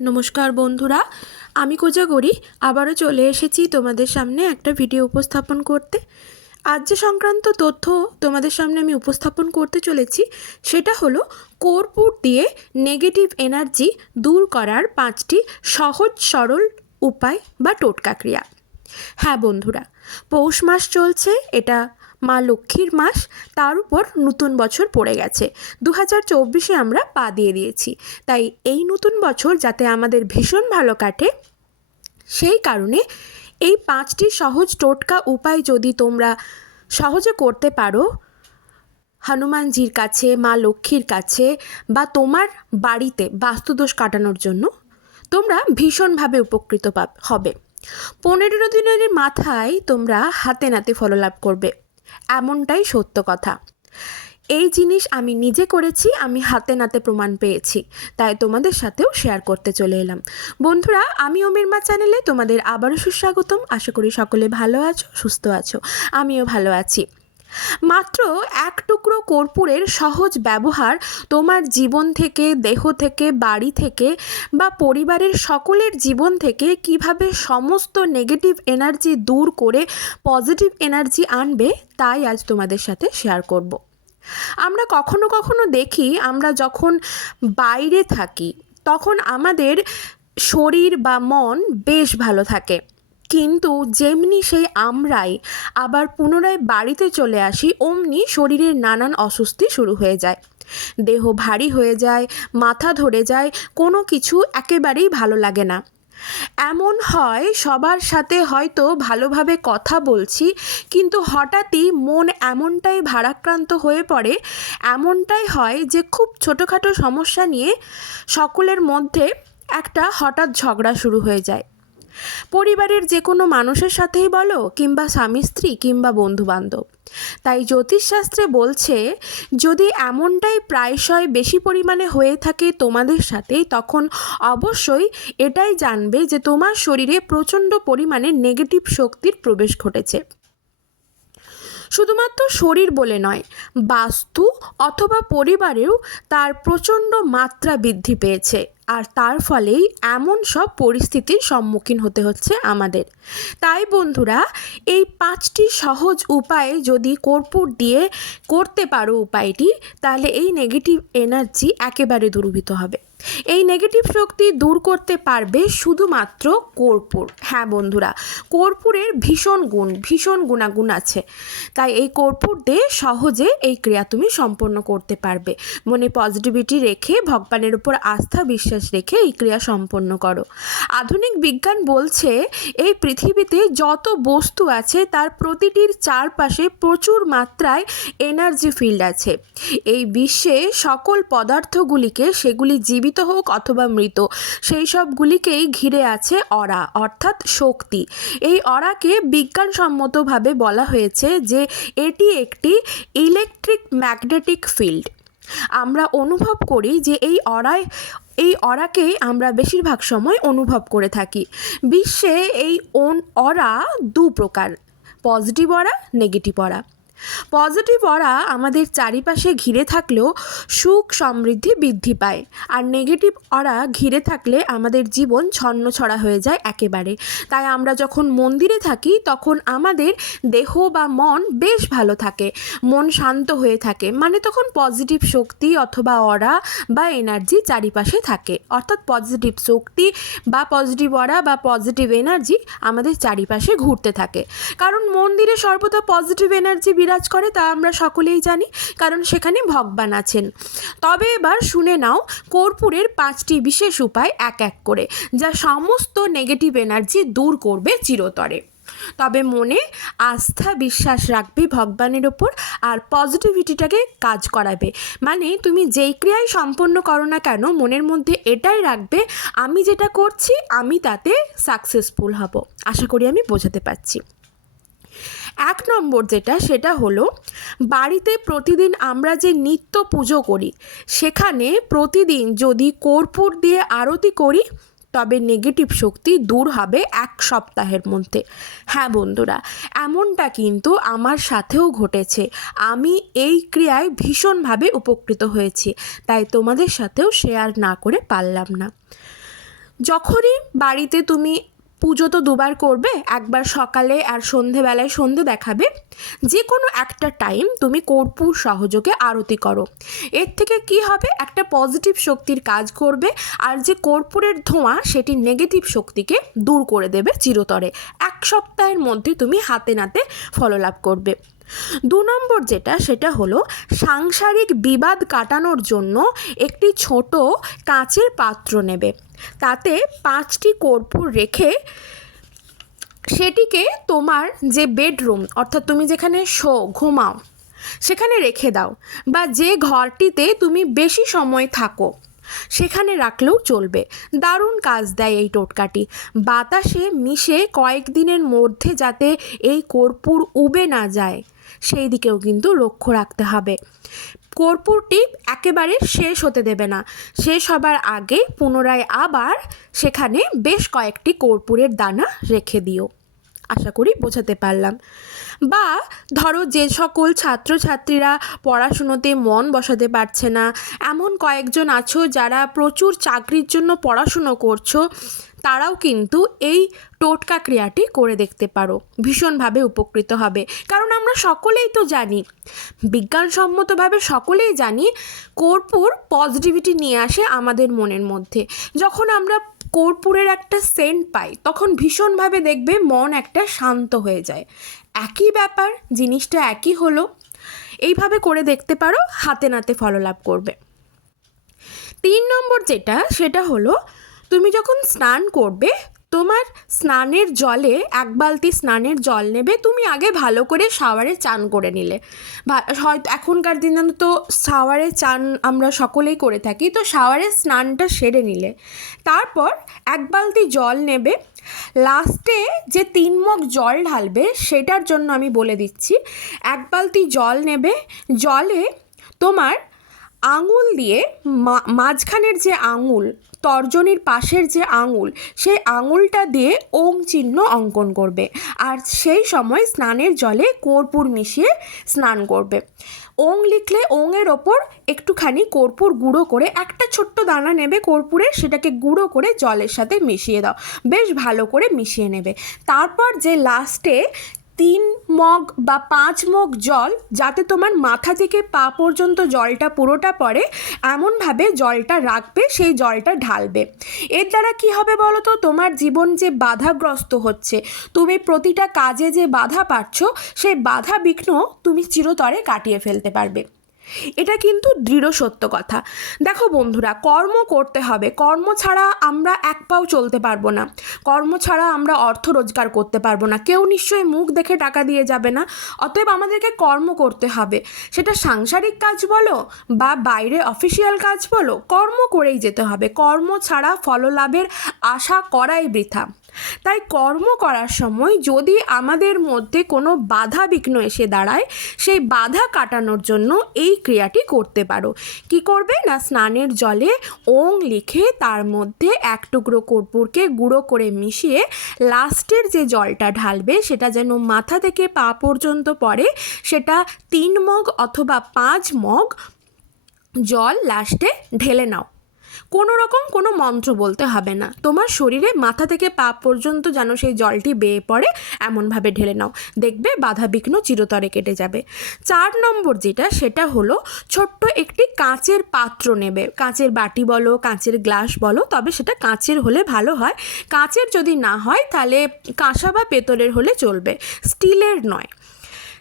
নমস্কার বন্ধুরা, আমি কোজাগরি আবারও চলে এসেছি তোমাদের সামনে একটা ভিডিও উপস্থাপন করতে। আজ যে সংক্রান্ত তথ্য তোমাদের সামনে আমি উপস্থাপন করতে চলেছি সেটা হলো কর্পূর দিয়ে নেগেটিভ এনার্জি দূর করার 5টি সহজ সরল উপায় বা টোটকা ক্রিয়া। হ্যাঁ বন্ধুরা, পৌষ মাস চলছে, এটা মা লক্ষ্মীর মাস, তার উপর নতুন বছর পড়ে গেছে। 2024-এ আমরা পা দিয়ে দিয়েছি। তাই এই নতুন বছর যাতে আমাদের ভীষণ ভালো কাটে, সেই কারণে এই 5টি সহজ টোটকা উপায় যদি তোমরা সহজে করতে পারো হনুমানজির কাছে, মা লক্ষ্মীর কাছে বা তোমার বাড়িতে বাস্তুদোষ কাটানোর জন্য, তোমরা ভীষণভাবে উপকৃত হবে। 15 দিনের মাথায় তোমরা হাতে নাতে ফললাভ করবে, এমনটাই সত্য কথা। এই জিনিস আমি নিজে করেছি, আমি হাতে নাতে প্রমাণ পেয়েছি, তাই তোমাদের সাথেও শেয়ার করতে চলে এলাম। বন্ধুরা, আমি অমির মা চ্যানেলে তোমাদের আবারও সুস্বাগতম। আশা করি সকলে ভালো আছো, সুস্থ আছো, আমিও ভালো আছি। মাত্র এক টুকরো কর্পূরের সহজ ব্যবহার তোমার জীবন থেকে, দেহ থেকে, বাড়ি থেকে বা পরিবারের সকলের জীবন থেকে কিভাবে সমস্ত নেগেটিভ এনার্জি দূর করে পজিটিভ এনার্জি আনবে, তাই আজ তোমাদের সাথে শেয়ার করব। আমরা কখনো কখনো দেখি, আমরা যখন বাইরে থাকি তখন আমাদের শরীর বা মন বেশ ভালো থাকে, কিন্তু যেমনি সেই আমরাই আবার পুনরায় বাড়িতে চলে আসি, অমনি শরীরের নানান অস্বস্তি শুরু হয়ে যায়। দেহ ভারী হয়ে যায়, মাথা ধরে যায়, কোনো কিছু একেবারেই ভালো লাগে না। এমন হয় সবার সাথে হয়তো ভালোভাবে কথা বলছি, কিন্তু হঠাৎই মন এমনটাই ভারাক্রান্ত হয়ে পড়ে, এমনটাই হয় যে খুব ছোটোখাটো সমস্যা নিয়ে সকলের মধ্যে একটা হঠাৎ ঝগড়া শুরু হয়ে যায়। পরিবারের যে কোনো মানুষের সাথেই বলো, কিংবা স্বামী স্ত্রী, কিংবা বন্ধুবান্ধব। তাই জ্যোতিষশাস্ত্রে বলছে, যদি এমনটাই প্রায়শই বেশি পরিমাণে হয়ে থাকে তোমাদের সাথে, তখন অবশ্যই এটাই জানবে যে তোমার শরীরে প্রচণ্ড পরিমাণে নেগেটিভ শক্তির প্রবেশ ঘটেছে। শুধুমাত্র শরীর বলে নয়, বাস্তু অথবা পরিবারেও তার প্রচণ্ড মাত্রা বৃদ্ধি পেয়েছে, আর তার ফলেই এমন সব পরিস্থিতির সম্মুখীন হতে হচ্ছে আমাদের। তাই বন্ধুরা, এই 5টি সহজ উপায়ে যদি কর্পূর দিয়ে করতে পারো উপায়টি, তাহলে এই নেগেটিভ এনার্জি একেবারে দূরীভূত হবে। এই নেগেটিভ শক্তি দূর করতে পারবে শুধুমাত্র কর্পূর। হ্যাঁ বন্ধুরা, কর্পূরের ভীষণ গুণাগুণ আছে, তাই এই কর্পূর দিয়ে সহজে এই ক্রিয়া তুমি সম্পন্ন করতে পারবে। মনে পজিটিভিটি রেখে, ভগবানের উপর আস্থা বিশ্বাস রেখে এই ক্রিয়া সম্পন্ন করো। আধুনিক বিজ্ঞান বলছে, এই পৃথিবীতে যত বস্তু আছে তার প্রতিটির চারপাশে প্রচুর মাত্রায় এনার্জি ফিল্ড আছে। এই বিশ্বে সকল পদার্থগুলিকে, সেগুলি জীবিত হোক অথবা মৃত, সেই সবগুলিকেই ঘিরে আছে অরা, অর্থাৎ শক্তি। এই অরাকে বিজ্ঞানসম্মতভাবে বলা হয়েছে যে এটি একটি ইলেকট্রিক ম্যাগনেটিক ফিল্ড। আমরা অনুভব করি যে এই অরাকেই আমরা বেশিরভাগ সময় অনুভব করে থাকি। বিশ্বে এই অরা দু প্রকার, পজিটিভ অরা, নেগেটিভ অরা। পজিটিভ অরা আমাদের চারিপাশে ঘিরে থাকলেও সুখ সমৃদ্ধি বৃদ্ধি পায়, আর নেগেটিভ অরা ঘিরে থাকলে আমাদের জীবন ছন্নছড়া হয়ে যায় একেবারে। তাই আমরা যখন মন্দিরে থাকি তখন আমাদের দেহ বা মন বেশ ভালো থাকে, মন শান্ত হয়ে থাকে, মানে তখন পজিটিভ শক্তি অথবা অরা বা এনার্জি চারিপাশে থাকে, অর্থাৎ পজিটিভ শক্তি বা পজিটিভ অরা বা পজিটিভ এনার্জি আমাদের চারিপাশে ঘুরতে থাকে। কারণ মন্দিরে সর্বদা পজিটিভ এনার্জি বিরাজ করে, তা আমরা সকলেই জানি, কারণ সেখানে ভগবান আছেন। তবে এবার শুনে নাও কর্পূরের 5টি বিশেষ উপায় এক এক করে, যা সমস্ত নেগেটিভ এনার্জি দূর করবে চিরতরে। তবে মনে আস্থা বিশ্বাস রাখবে ভগবানের ওপর, আর পজিটিভিটিটাকে কাজ করাবে। মানে তুমি যেই ক্রিয়াই সম্পন্ন করো না কেন, মনের মধ্যে এটাই রাখবে, আমি যেটা করছি আমি তাতে সাকসেসফুল হব। আশা করি আমি বোঝাতে পারছি। 1 নম্বর সেটা হলো, বাড়িতে প্রতিদিন আমরা যে নিত্য পুজো করি, সেখানে প্রতিদিন যদি কর্পূর দিয়ে আরতি করি, তবে নেগেটিভ শক্তি দূর হবে 1 সপ্তাহের মধ্যে। হ্যাঁ বন্ধুরা, এমনটা কিন্তু আমার সাথেও ঘটেছে। আমি এই ক্রিয়ায় ভীষণভাবে উপকৃত হয়েছি, তাই তোমাদের সাথেও শেয়ার না করে পারলাম না। যখনই বাড়িতে তুমি পুজো তো দুবার করবে, একবার সকালে আর সন্ধেবেলায় সন্ধে দেখাবে, যে কোনো একটা টাইম তুমি কর্পূর সহযোগে আরতি করো। এর থেকে কি হবে, একটা পজিটিভ শক্তির কাজ করবে, আর যে কর্পূরের ধোঁয়া সেটি নেগেটিভ শক্তিকে দূর করে দেবে চিরতরে। 1 সপ্তাহের মধ্যে তুমি হাতে নাতে ফললাভ করবে। 2 নম্বর যেটা, সেটা হলো সাংসারিক বিবাদ কাটানোর জন্য একটি ছোট কাচের পাত্র নেবে, তাতে 5টি কর্পূর রেখে সেটিকে তোমার যে বেডরুম, অর্থাৎ তুমি যেখানে ঘুমাও সেখানে রেখে দাও, বা যে ঘরটিতে তুমি বেশি সময় থাকো সেখানে রাখলেও চলবে। দারুণ কাজ দেয় এই টোটকাটি। বাতাসে মিশে কয়েকদিনের মধ্যে যাতে এই কর্পূর উবে না যায় সেই দিকেও কিন্তু লক্ষ্য রাখতে হবে। কর্পূরটি একেবারে শেষ হতে দেবে না, শেষ হবার আগে পুনরায় আবার সেখানে বেশ কয়েকটি কর্পূরের দানা রেখে দিও। আশা করি বোঝাতে পারলাম। বা ধরো যে সকল ছাত্রছাত্রীরা পড়াশুনোতে মন বসাতে পারছে না, এমন কয়েকজন আছো যারা প্রচুর চাকরির জন্য পড়াশুনো করছো, তারাও কিন্তু এই টোটকা ক্রিয়াটি করে দেখতে পারো, ভীষণভাবে উপকৃত হবে। কারণ আমরা সকলেই তো জানি, বিজ্ঞানসম্মতভাবে সকলেই জানি, কর্পূর পজিটিভিটি নিয়ে আসে আমাদের মনের মধ্যে। যখন আমরা কর্পূরের একটা সেন্ট পাই তখন ভীষণভাবে দেখবে মন একটা শান্ত হয়ে যায়। একই ব্যাপার, জিনিসটা একই হলো। এইভাবে করে দেখতে পারো, হাতে নাতে ফললাভ করবে। 3 নম্বর যেটা, সেটা হলো তুমি যখন স্নান করবে, তোমার স্নানের জলে 1 বালতি স্নানের জল নেবে। তুমি আগে ভালো করে শাওয়ারে চান করে নিলে, হয়তো এখনকার দিনে তো শাওয়ারে চান আমরা সকলেই করে থাকি, তো শাওয়ারে স্নানটা সেরে নিলে তারপর 1 বালতি জল নেবে। লাস্টে যে 3 মগ জল ঢালবে সেটার জন্য আমি বলে দিচ্ছি। 1 বালতি জল নেবে, জলে তোমার আঙুল দিয়ে মাঝখানের যে আঙুল, তর্জনীর পাশের যে আঙুল, সেই আঙুলটা দিয়ে ওম চিহ্ন অঙ্কন করবে, আর সেই সময় স্নানের জলে কর্পূর মিশিয়ে স্নান করবে। ওং লিখলে ওঙের ওপর একটুখানি কর্পূর গুঁড়ো করে, একটা ছোট্ট দানা নেবে কর্পূরের, সেটাকে গুঁড়ো করে জলের সাথে মিশিয়ে দাও, বেশ ভালো করে মিশিয়ে নেবে। তারপর যে লাস্টে 3 মগ বা 5 মগ জল, যাতে তোমার মাথা থেকে পা পর্যন্ত জলটা পুরোটা পড়ে এমনভাবে জলটা রাখবে, সেই জলটা ঢালবে। এর দ্বারা কি হবে বলো তো, তোমার জীবন যে বাধাগ্রস্ত হচ্ছে, তুমি প্রতিটা কাজে যে বাধা পাচ্ছ, সেই বাধা বিঘ্ন তুমি চিরতরে কাটিয়ে ফেলতে পারবে। এটা কিন্তু দৃঢ় সত্য কথা। দেখো বন্ধুরা, কর্ম করতে হবে, কর্ম ছাড়া আমরা 1 পাও চলতে পারবো না, কর্ম ছাড়া আমরা অর্থ রোজগার করতে পারবো না, কেউ নিশ্চয়ই মুখ দেখে টাকা দিয়ে যাবে না। অতএব আমাদেরকে কর্ম করতে হবে, সেটা সাংসারিক কাজ বলো বা বাইরে অফিসিয়াল কাজ বলো, কর্ম করেই যেতে হবে। কর্ম ছাড়া ফললাভের আশা করাই বৃথা। তাই কর্ম করার সময় যদি আমাদের মধ্যে কোনো বাধা বিঘ্ন এসে দাঁড়ায়, সেই বাধা কাটানোর জন্য এই ক্রিয়াটি করতে পারো। কি করবে না, স্নানের জলে ওং লিখে তার মধ্যে 1 টুকরো কর্পূরকে গুঁড়ো করে মিশিয়ে লাস্টের যে জলটা ঢালবে সেটা যেন মাথা থেকে পা পর্যন্ত পড়ে, সেটা 3 মগ অথবা 5 মগ জল লাস্টে ঢেলে নাও। কোনো রকম কোনো মন্ত্র বলতে হবে না, তোমার শরীরে মাথা থেকে পা পর্যন্ত যেন সেই জলটি বেয়ে পড়ে এমনভাবে ঢেলে নাও, দেখবে বাধা বিঘ্ন চিরতরে কেটে যাবে। 4 নম্বর যেটা, সেটা হলো ছোট্ট একটি কাঁচের পাত্র নেবে, কাঁচের বাটি বলো, কাঁচের গ্লাস বলো, তবে সেটা কাঁচের হলে ভালো হয়। কাঁচের যদি না হয় তাহলে কাঁসা বা পেতলের হলে চলবে, স্টিলের নয়।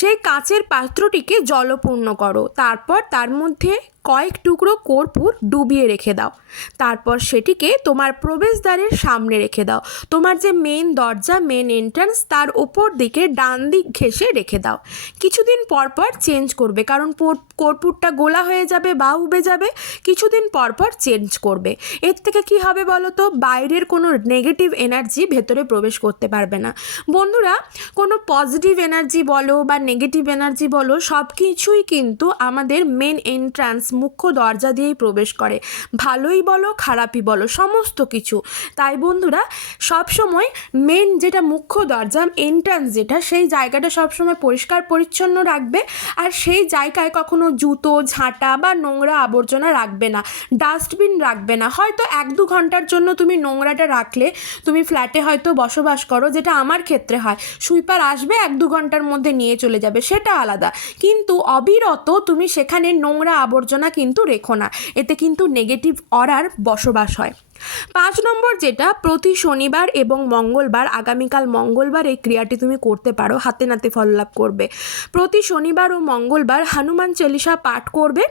সেই কাঁচের পাত্রটিকে জলপূর্ণ করো, তারপর তার মধ্যে কয়েক টুকরো কর্পূর ডুবিয়ে রেখে দাও। তারপর সেটিকে তোমার প্রবেশদ্বারের সামনে রেখে দাও, তোমার যে মেন দরজা, মেন এন্ট্রান্স, তার উপর দিকে ডান দিক ঘেঁষে রেখে দাও। কিছুদিন পর পর চেঞ্জ করবে, কারণ কর্পূরটা গোলা হয়ে যাবে বা উবে যাবে, কিছুদিন পর পর চেঞ্জ করবে। এর থেকে কি হবে বলো তো, বাইরের কোনো নেগেটিভ এনার্জি ভেতরে প্রবেশ করতে পারবে না। বন্ধুরা, কোনো পজিটিভ এনার্জি বলো বা নেগেটিভ এনার্জি বলো, সব কিছুই কিন্তু আমাদের মেন এন্ট্রান্স, মুখ্য দরজা দিয়েই প্রবেশ করে, ভালোই বলো খারাপই বলো সমস্ত কিছু। তাই বন্ধুরা সবসময় মেন যেটা মুখ্য দরজা এন্ট্রান্স যেটা, সেই জায়গাটা সবসময় পরিষ্কার পরিচ্ছন্ন রাখবে। আর সেই জায়গায় কখনো জুতো ঝাঁটা বা নোংরা আবর্জনা রাখবে না, ডাস্টবিন রাখবে না। হয়তো 1-2 ঘন্টার জন্য তুমি নোংরাটা রাখলে, তুমি ফ্ল্যাটে হয়তো বসবাস করো, যেটা আমার ক্ষেত্রে হয়, সুইপার আসবে 1-2 ঘন্টার মধ্যে নিয়ে চলে যাবে, সেটা আলাদা। কিন্তু অবিরত তুমি সেখানে নোংরা আবর্জনা কিন্তু রেখো না, এতে কিন্তু নেগেটিভ অরার বসবাস হয়। 5 নম্বর যেটা, প্রতি শনিবার এবং মঙ্গলবার, আগামীকাল মঙ্গলবার এই ক্রিয়াটি তুমি করতে পারো, হাতে নাতে ফল লাভ করবে। প্রতি শনিবার ও মঙ্গলবার হনুমান চালিসা পাঠ করবে।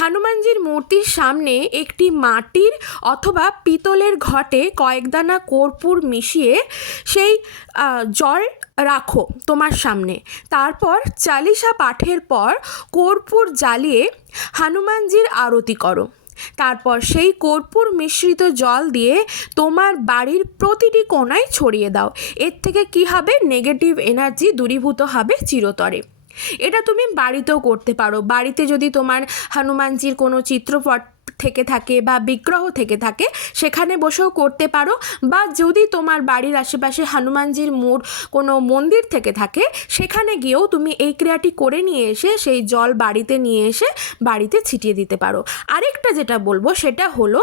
হনুমানজির মূর্তির সামনে একটি মাটির অথবা পিতলের ঘটে কয়েক দানা কর্পূর মিশিয়ে সেই জল রাখো তোমার সামনে। তারপর চালিসা পাঠের পর কর্পূর জ্বালিয়ে হনুমানজির আরতি করো। তারপর সেই কর্পূর মিশ্রিত জল দিয়ে তোমার বাড়ির প্রতিটি কোণায় ছড়িয়ে দাও। এর থেকে কি হবে, নেগেটিভ এনার্জি দূরীভূত হবে চিরতরে। এটা তুমি বাড়িতেও করতে পারো। বাড়িতে যদি তোমার হনুমানজির কোনো চিত্রপট থেকে থাকে বা বিগ্রহ থেকে থাকে, সেখানে বসেও করতে পারো। বা যদি তোমার বাড়ির আশেপাশে হনুমানজির কোনো মন্দির থেকে থাকে, সেখানে গিয়েও তুমি এই ক্রিয়াটি করে নিয়ে এসে সেই জল বাড়িতে নিয়ে এসে বাড়িতে ছিটিয়ে দিতে পারো। আরেকটা যেটা বলবো সেটা হলো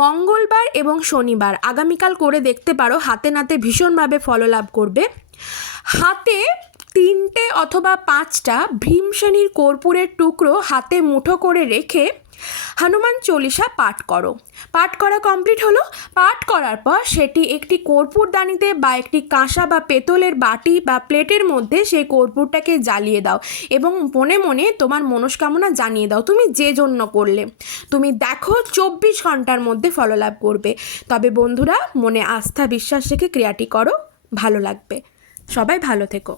মঙ্গলবার এবং শনিবার আগামীকাল করে দেখতে পারো, হাতে নাতে ভীষণভাবে ফললাভ করবে। হাতে 3টে অথবা 5টা ভীমসেনীর কর্পূরের টুকরো হাতে মুঠো করে রেখে হনুমান চল্লিশা পাঠ করো। পাঠ করা কমপ্লিট হলো। পাঠ করার পর সেটি একটি কর্পূরদানিতে বা একটি কাঁসা বা পেতলের বাটি বা প্লেটের মধ্যে সেই কর্পূরটাকে জ্বালিয়ে দাও এবং মনে মনে তোমার মনস্কামনা জানিয়ে দাও, তুমি যে জন্য করলে। তুমি দেখো 24 ঘন্টার মধ্যে ফললাভ করবে। তবে বন্ধুরা মনে আস্থা বিশ্বাস রেখে ক্রিয়াটি করো, ভালো লাগবে। সবাই ভালো থেকো।